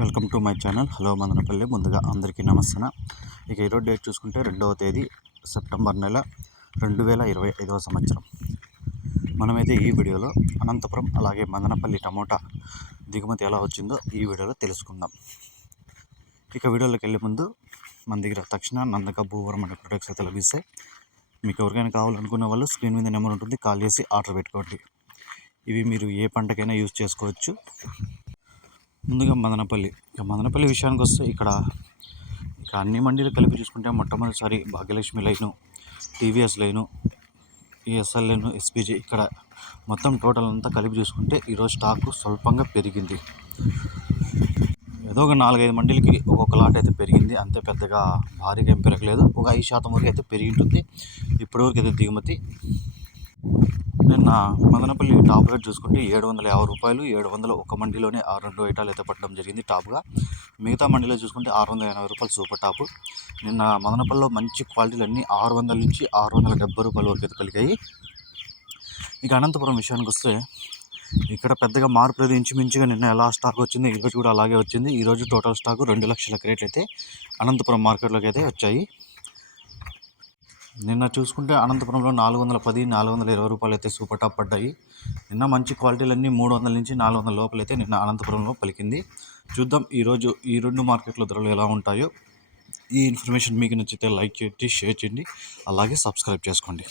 Welcome to my channel. Hello Madanapalle. ముందుగా అందరికీ నమస్తే ఇక ఈరోజు డేట్ చూసుకుంటే రెండవ తేదీ సెప్టెంబర్ నెల రెండు వేల ఇరవై ఐదవ సంవత్సరం. మనమైతే ఈ వీడియోలో అనంతపురం అలాగే మదనపల్లి టమోటా దిగుమతి ఎలా వచ్చిందో ఈ వీడియోలో తెలుసుకుందాం. ఇక వీడియోలోకి వెళ్ళే ముందు మన దగ్గర తక్షణ నందక భూవరం అనే ప్రొడక్ట్స్ అయితే లభిస్తాయి. మీకు ఎవరికైనా కావాలనుకున్న వాళ్ళు స్క్రీన్ మీద నెంబర్ ఉంటుంది కాల్ చేసి ఆర్డర్ పెట్టుకోండి. ఇవి మీరు ఏ పంటకైనా యూజ్ చేసుకోవచ్చు. ముందుగా మదనపల్లి. ఇక మదనపల్లి విషయానికి వస్తే ఇక్కడ ఇక అన్ని మండీలు కలిపి చూసుకుంటే మొట్టమొదటిసారి Bhagyalakshmi line TVS line ESL line SPG ఇక్కడ మొత్తం టోటల్ అంతా కలిపి చూసుకుంటే ఈరోజు స్టాకు స్వల్పంగా పెరిగింది. ఏదో ఒక నాలుగైదు మండీలకి ఒక్కొక్క లాట్ అయితే పెరిగింది. అంతే పెద్దగా భారీగా ఏం పెరగలేదు. ఒక ఐదు శాతం వరకు అయితే పెరిగి ఉంటుంది. ఇప్పటివరకు అయితే దిగుమతి నిన్న మదనపల్లి టాప్ రేట్ చూసుకుంటే ఏడు వందల యాభై రూపాయలు ఏడు వందల ఒక మండీలోనే ఆ రెండు ఐటాలు అయితే పట్టడం జరిగింది టాప్గా. మిగతా మండీలో చూసుకుంటే ఆరు వందల ఎనభై రూపాయలు సూపర్ టాప్. నిన్న మదనపల్లిలో మంచి క్వాలిటీలు అన్నీ ఆరు వందల నుంచి ఆరు వందల డెబ్బై రూపాయల వరకు అయితే పలికాయి ఇక అనంతపురం విషయానికి వస్తే ఇక్కడ పెద్దగా మార్పు లేదు. ఇంచుమించుగా నిన్న ఎలా స్టాక్ వచ్చింది ఈరోజు కూడా అలాగే వచ్చింది. ఈరోజు టోటల్ స్టాక్ రెండు లక్షల క్రేట్ అయితే అనంతపురం మార్కెట్లోకి అయితే వచ్చాయి. నిన్న చూసుకుంటే అనంతపురంలో నాలుగు వందల పది నాలుగు వందల ఇరవై రూపాయలు అయితే సూపర్ టాప్ పడ్డాయి. నిన్న మంచి క్వాలిటీలన్నీ మూడు వందల నుంచి నాలుగు వందల లోపలైతే నిన్న అనంతపురంలో పలికింది. చూద్దాం ఈరోజు ఈ రెండు మార్కెట్ల ధరలు ఎలా ఉంటాయో. ఈ ఇన్ఫర్మేషన్ మీకు నచ్చితే లైక్ చేయండి షేర్ చేయండి. అలాగే సబ్స్క్రైబ్ చేసుకోండి.